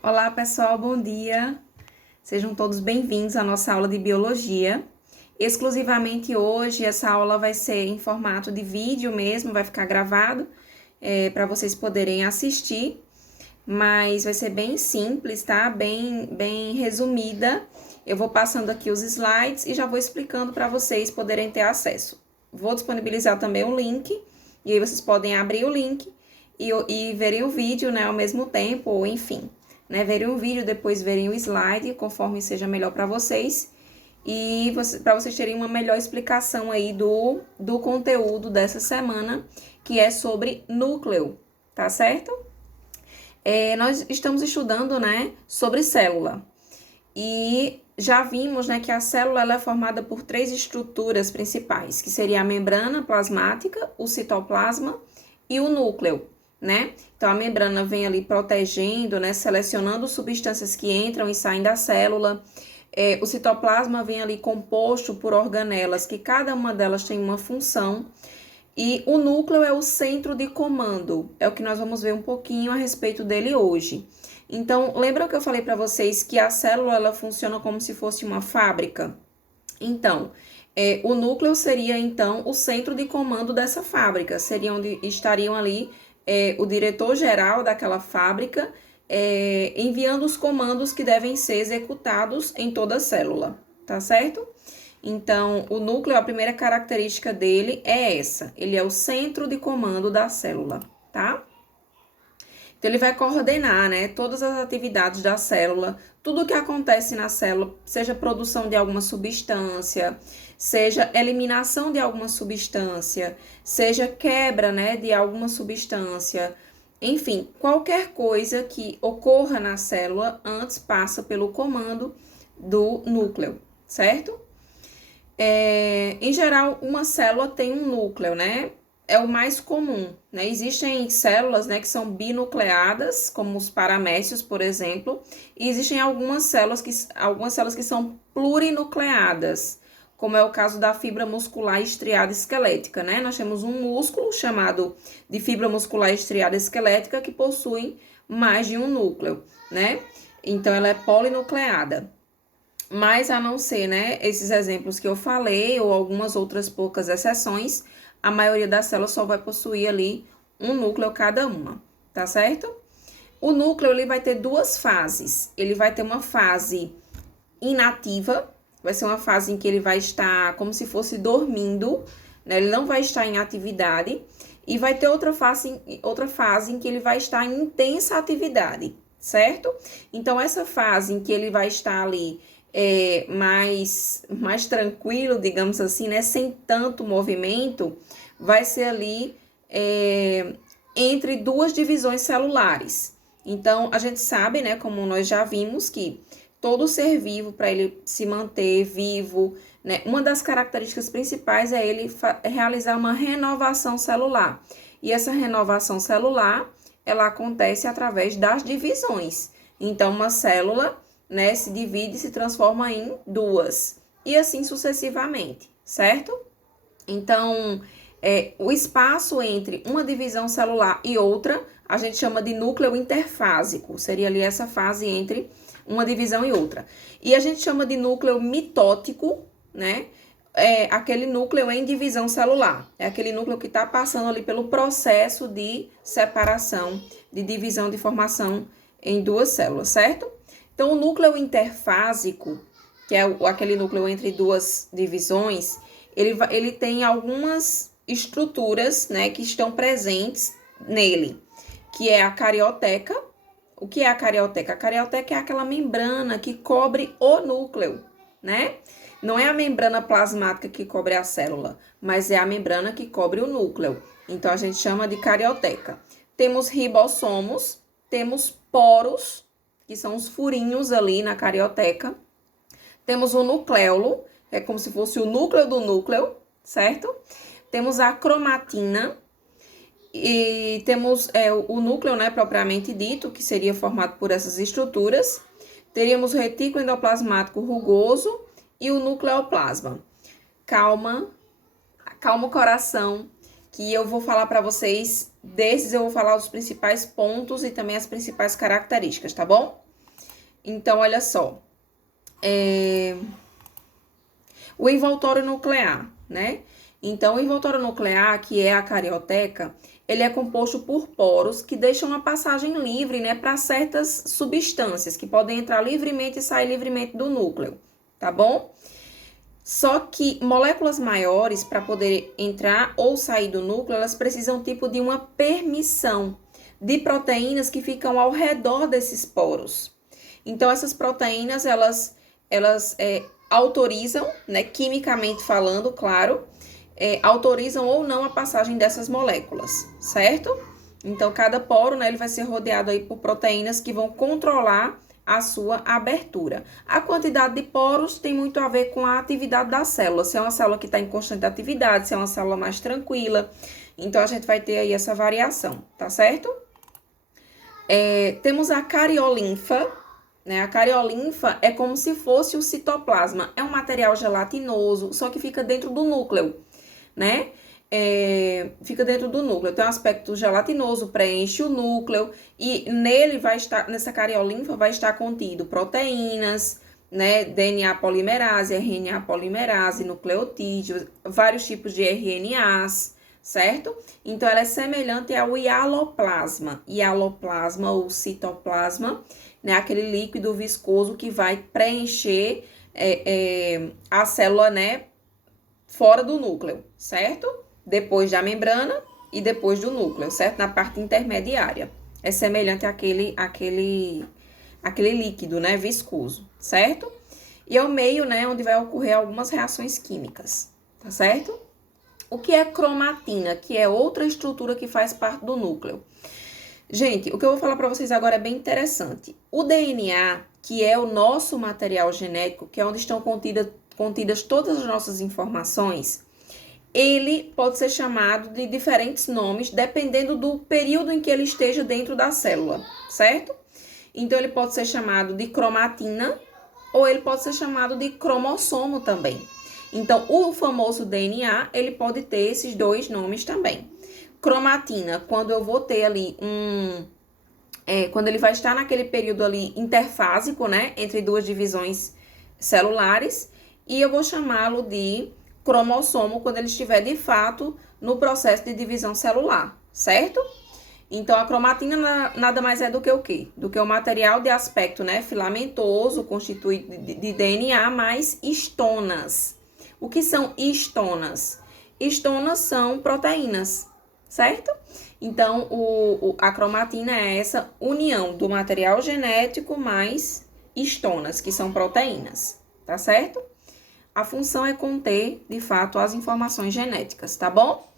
Olá, pessoal, bom dia. Sejam todos bem-vindos à nossa aula de biologia. Exclusivamente hoje, essa aula vai ser em formato de vídeo mesmo, vai ficar gravado para vocês poderem assistir, mas vai ser bem simples, tá? Bem resumida. Eu vou passando aqui os slides e já vou explicando para vocês poderem ter acesso. Vou disponibilizar também o link, e aí vocês podem abrir o link e verem o vídeo, né, ao mesmo tempo, ou enfim, né, verem o vídeo, depois verem o slide, conforme seja melhor para vocês, e para vocês terem uma melhor explicação aí do conteúdo dessa semana, que é sobre núcleo, tá certo? Nós estamos estudando, né, sobre célula, e já vimos, né, que a célula ela é formada por três estruturas principais, que seria a membrana plasmática, o citoplasma e o núcleo, né? Então, a membrana vem ali protegendo, né, selecionando substâncias que entram e saem da célula. O citoplasma vem ali composto por organelas, que cada uma delas tem uma função. E o núcleo é o centro de comando, é o que nós vamos ver um pouquinho a respeito dele hoje. Então, lembra que eu falei para vocês que a célula ela funciona como se fosse uma fábrica? Então, o núcleo seria, então, o centro de comando dessa fábrica. Seria onde estariam ali o diretor-geral daquela fábrica, enviando os comandos que devem ser executados em toda a célula, tá certo? Então, o núcleo, a primeira característica dele é essa. Ele é o centro de comando da célula, tá? Então, ele vai coordenar, né, todas as atividades da célula, tudo o que acontece na célula, seja produção de alguma substância, seja eliminação de alguma substância, seja quebra, né, de alguma substância, enfim, qualquer coisa que ocorra na célula antes passa pelo comando do núcleo, certo? Em geral, uma célula tem um núcleo, né? É o mais comum, né? Existem células, né, que são binucleadas, como os paramécios, por exemplo, e existem algumas células que são plurinucleadas, como é o caso da fibra muscular estriada esquelética, né? Nós temos um músculo chamado de fibra muscular estriada esquelética que possui mais de um núcleo, né? Então, ela é polinucleada. Mas a não ser, né, esses exemplos que eu falei, ou algumas outras poucas exceções, a maioria das células só vai possuir ali um núcleo cada uma, tá certo? O núcleo, ele vai ter duas fases. Ele vai ter uma fase inativa, vai ser uma fase em que ele vai estar como se fosse dormindo, né? Ele não vai estar em atividade. E vai ter outra fase em que ele vai estar em intensa atividade, certo? Então, essa fase em que ele vai estar ali mais tranquilo, digamos assim, né? Sem tanto movimento, vai ser ali entre duas divisões celulares. Então, a gente sabe, né, como nós já vimos, que todo ser vivo, para ele se manter vivo, né, uma das características principais é ele realizar uma renovação celular. E essa renovação celular, ela acontece através das divisões. Então, uma célula, né, se divide e se transforma em duas, e assim sucessivamente, certo? Então, o espaço entre uma divisão celular e outra, a gente chama de núcleo interfásico, seria ali essa fase entre uma divisão e outra. E a gente chama de núcleo mitótico, né? Aquele núcleo em divisão celular. É aquele núcleo que está passando ali pelo processo de separação, de divisão, de formação em duas células, certo? Então, o núcleo interfásico, que é aquele núcleo entre duas divisões, ele tem algumas estruturas, né, que estão presentes nele, que é a carioteca. O que é a carioteca? A carioteca é aquela membrana que cobre o núcleo, né? Não é a membrana plasmática que cobre a célula, mas é a membrana que cobre o núcleo. Então, a gente chama de carioteca. Temos ribossomos, temos poros, que são os furinhos ali na carioteca. Temos o nucleolo, que é como se fosse o núcleo do núcleo, certo? Temos a cromatina e temos o núcleo, né, propriamente dito, que seria formado por essas estruturas. Teríamos o retículo endoplasmático rugoso e o nucleoplasma. Calma o coração, que eu vou falar para vocês, desses eu vou falar os principais pontos e também as principais características, tá bom? Então, olha só. O envoltório nuclear, né? Então, o envoltório nuclear, que é a carioteca, ele é composto por poros que deixam uma passagem livre, né, para certas substâncias que podem entrar livremente e sair livremente do núcleo, tá bom? Só que moléculas maiores, para poder entrar ou sair do núcleo, elas precisam tipo de uma permissão de proteínas que ficam ao redor desses poros. Então, essas proteínas, elas autorizam, né, quimicamente falando, claro, autorizam ou não a passagem dessas moléculas, certo? Então, cada poro, né, ele vai ser rodeado aí por proteínas que vão controlar a sua abertura. A quantidade de poros tem muito a ver com a atividade da célula. Se é uma célula que está em constante atividade, se é uma célula mais tranquila. Então, a gente vai ter aí essa variação, tá certo? Temos a cariolinfa, né? A cariolinfa é como se fosse o citoplasma. É um material gelatinoso, só que fica dentro do núcleo, né? Fica dentro do núcleo. Tem um aspecto gelatinoso, preenche o núcleo e nele vai estar, nessa cariolinfa vai estar contido proteínas, né? DNA polimerase, RNA polimerase, nucleotídeos, vários tipos de RNAs, certo? Então, ela é semelhante ao hialoplasma. Hialoplasma ou citoplasma, né? Aquele líquido viscoso que vai preencher a célula, né? Fora do núcleo, certo? Depois da membrana e depois do núcleo, certo? Na parte intermediária. É semelhante àquele líquido, né? Viscoso, certo? E é o meio, né? Onde vai ocorrer algumas reações químicas, tá certo? O que é cromatina? Que é outra estrutura que faz parte do núcleo. Gente, o que eu vou falar para vocês agora é bem interessante. O DNA, que é o nosso material genético, que é onde estão contidas todas as nossas informações, ele pode ser chamado de diferentes nomes, dependendo do período em que ele esteja dentro da célula, certo? Então, ele pode ser chamado de cromatina, ou ele pode ser chamado de cromossomo também. Então, o famoso DNA, ele pode ter esses dois nomes também. Cromatina, quando eu vou ter ali quando ele vai estar naquele período ali interfásico, né, entre duas divisões celulares, e eu vou chamá-lo de cromossomo quando ele estiver, de fato, no processo de divisão celular, certo? Então, a cromatina nada mais é do que o quê? Do que o material de aspecto, né, filamentoso, constituído de DNA, mais histonas. O que são histonas? Histonas são proteínas, certo? Então, a cromatina é essa união do material genético mais histonas, que são proteínas, tá certo? A função é conter, de fato, as informações genéticas, tá bom?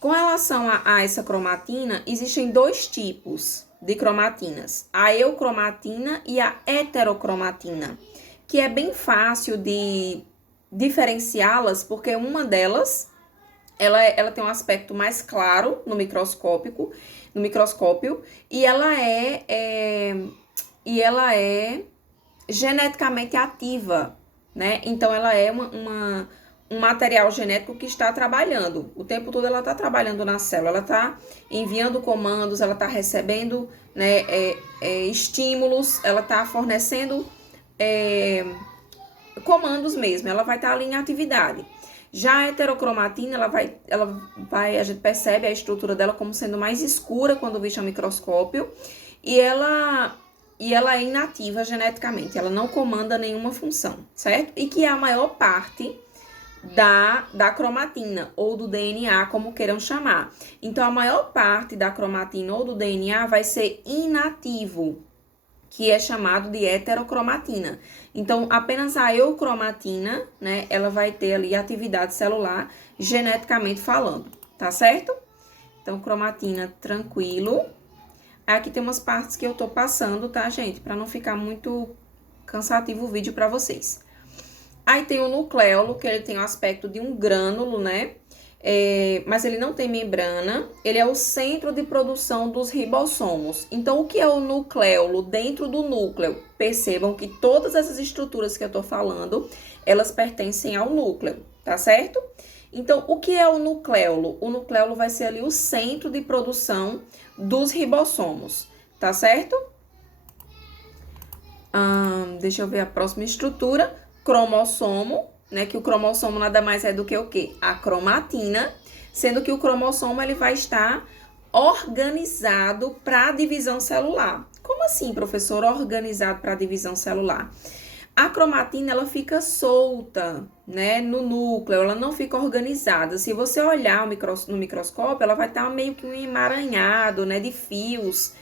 Com relação a essa cromatina, existem dois tipos de cromatinas, a eucromatina e a heterocromatina, que é bem fácil de diferenciá-las, porque uma delas, ela tem um aspecto mais claro no microscópio, e ela é geneticamente ativa, né? Então, ela é um material genético que está trabalhando. O tempo todo ela está trabalhando na célula, ela está enviando comandos, ela está recebendo, né, estímulos, ela está fornecendo comandos mesmo, ela vai estar ali em atividade. Já a heterocromatina, a gente percebe a estrutura dela como sendo mais escura quando vista ao microscópio, e ela é inativa geneticamente, ela não comanda nenhuma função, certo? E que é a maior parte da cromatina, ou do DNA, como queiram chamar. Então, a maior parte da cromatina ou do DNA vai ser inativo, que é chamado de heterocromatina. Então, apenas a eucromatina, né, ela vai ter ali atividade celular, geneticamente falando, tá certo? Então, cromatina, tranquilo. Aqui tem umas partes que eu tô passando, tá, gente? Pra não ficar muito cansativo o vídeo pra vocês. Aí tem o nucleolo, que ele tem o aspecto de um grânulo, né? Mas ele não tem membrana, ele é o centro de produção dos ribossomos. Então, o que é o nucleolo dentro do núcleo? Percebam que todas essas estruturas que eu tô falando, elas pertencem ao núcleo, tá certo? Então, o que é o nucleolo? O nucleolo vai ser ali o centro de produção dos ribossomos, tá certo? deixa eu ver a próxima estrutura, cromossomo, né? Que o cromossomo nada mais é do que o quê? A cromatina, sendo que o cromossomo ele vai estar organizado para a divisão celular. Como assim, professor, organizado para a divisão celular? A cromatina, ela fica solta, né, no núcleo, ela não fica organizada. Se você olhar no microscópio, ela vai estar meio que um emaranhado, né, de fios,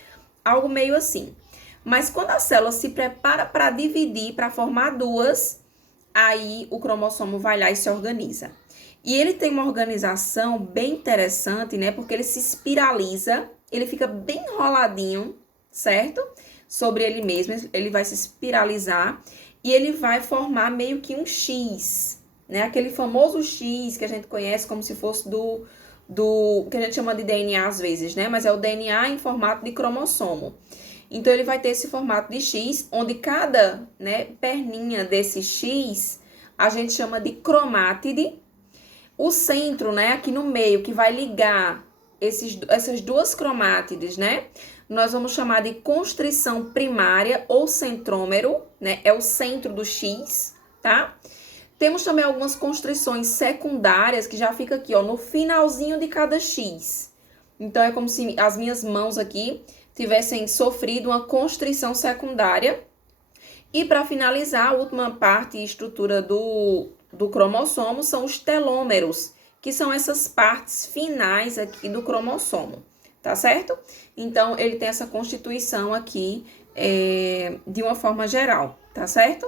algo meio assim. Mas quando a célula se prepara para dividir, para formar duas, aí o cromossomo vai lá e se organiza. E ele tem uma organização bem interessante, né, porque ele se espiraliza, ele fica bem enroladinho, certo? Sobre ele mesmo, ele vai se espiralizar. E ele vai formar meio que um X, né? Aquele famoso X que a gente conhece como se fosse do que a gente chama de DNA às vezes, né? Mas é o DNA em formato de cromossomo. Então, ele vai ter esse formato de X, onde cada, né, perninha desse X, a gente chama de cromátide. O centro, né, aqui no meio, que vai ligar essas duas cromátides, né? Nós vamos chamar de constrição primária ou centrômero, né? É o centro do X, tá? Temos também algumas constrições secundárias que já fica aqui, ó, no finalzinho de cada X. Então, é como se as minhas mãos aqui tivessem sofrido uma constrição secundária. E para finalizar, a última parte e estrutura do cromossomo são os telômeros, que são essas partes finais aqui do cromossomo, tá certo? Então, ele tem essa constituição aqui de uma forma geral, tá certo?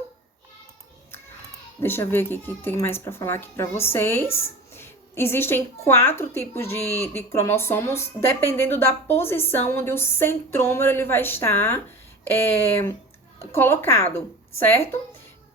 Deixa eu ver aqui o que tem mais para falar aqui para vocês. Existem 4 tipos de cromossomos, dependendo da posição onde o centrômero ele vai estar colocado, certo?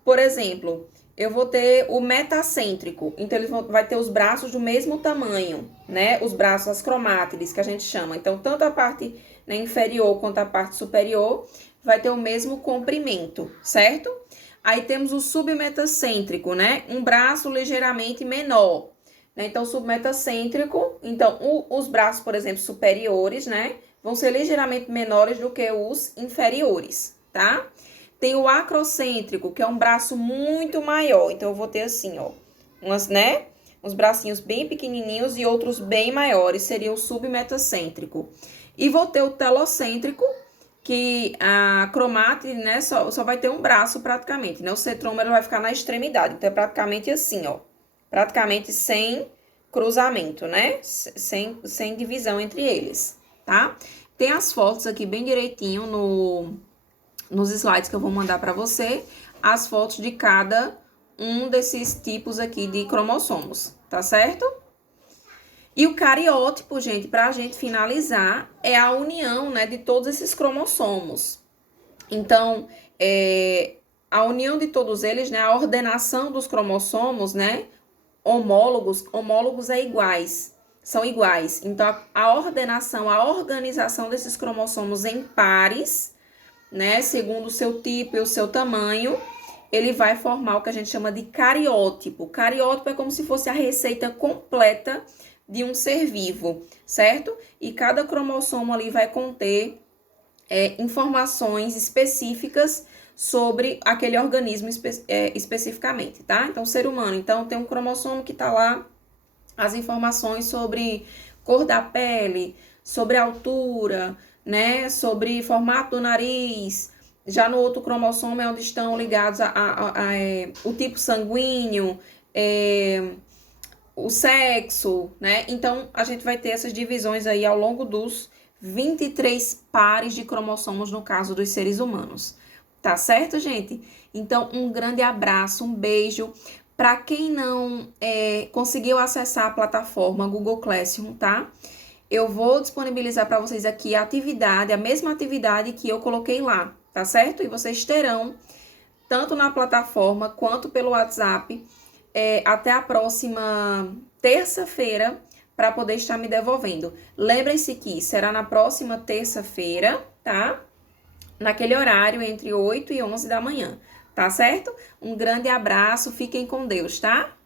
Por exemplo, eu vou ter o metacêntrico, então ele vai ter os braços do mesmo tamanho, né? Os braços, as cromátides, que a gente chama. Então, tanto a parte, né, inferior quanto a parte superior vai ter o mesmo comprimento, certo? Aí temos o submetacêntrico, né? Um braço ligeiramente menor, né? Então, submetacêntrico, então, os braços, por exemplo, superiores, né? Vão ser ligeiramente menores do que os inferiores, tá? Tem o acrocêntrico, que é um braço muito maior. Então, eu vou ter assim, ó, uns bracinhos bem pequenininhos e outros bem maiores, seria o submetacêntrico. E vou ter o telocêntrico, que a cromátide, né, só vai ter um braço praticamente, né? O centrômero vai ficar na extremidade. Então, é praticamente assim, ó. Praticamente sem cruzamento, né? Sem divisão entre eles, tá? Tem as fotos aqui bem direitinho nos slides que eu vou mandar para você, as fotos de cada um desses tipos aqui de cromossomos, tá certo? E o cariótipo, gente, pra gente finalizar, é a união, né, de todos esses cromossomos. Então, a união de todos eles, né, a ordenação dos cromossomos, né, homólogos é iguais, são iguais. Então, a ordenação, a organização desses cromossomos em pares, né, segundo o seu tipo e o seu tamanho, ele vai formar o que a gente chama de cariótipo. Cariótipo é como se fosse a receita completa de um ser vivo, certo? E cada cromossomo ali vai conter informações específicas sobre aquele organismo especificamente, tá? Então, o ser humano, então, tem um cromossomo que tá lá, as informações sobre cor da pele, sobre altura, né, sobre formato do nariz. Já no outro cromossomo é onde estão ligados o tipo sanguíneo, o sexo, né? Então, a gente vai ter essas divisões aí ao longo dos 23 pares de cromossomos no caso dos seres humanos. Tá certo, gente? Então, um grande abraço, um beijo. Para quem não conseguiu acessar a plataforma Google Classroom, tá? Eu vou disponibilizar para vocês aqui a atividade, a mesma atividade que eu coloquei lá, tá certo? E vocês terão, tanto na plataforma quanto pelo WhatsApp, até a próxima terça-feira, para poder estar me devolvendo. Lembrem-se que será na próxima terça-feira, tá? Naquele horário entre 8 e 11 da manhã, tá certo? Um grande abraço, fiquem com Deus, tá?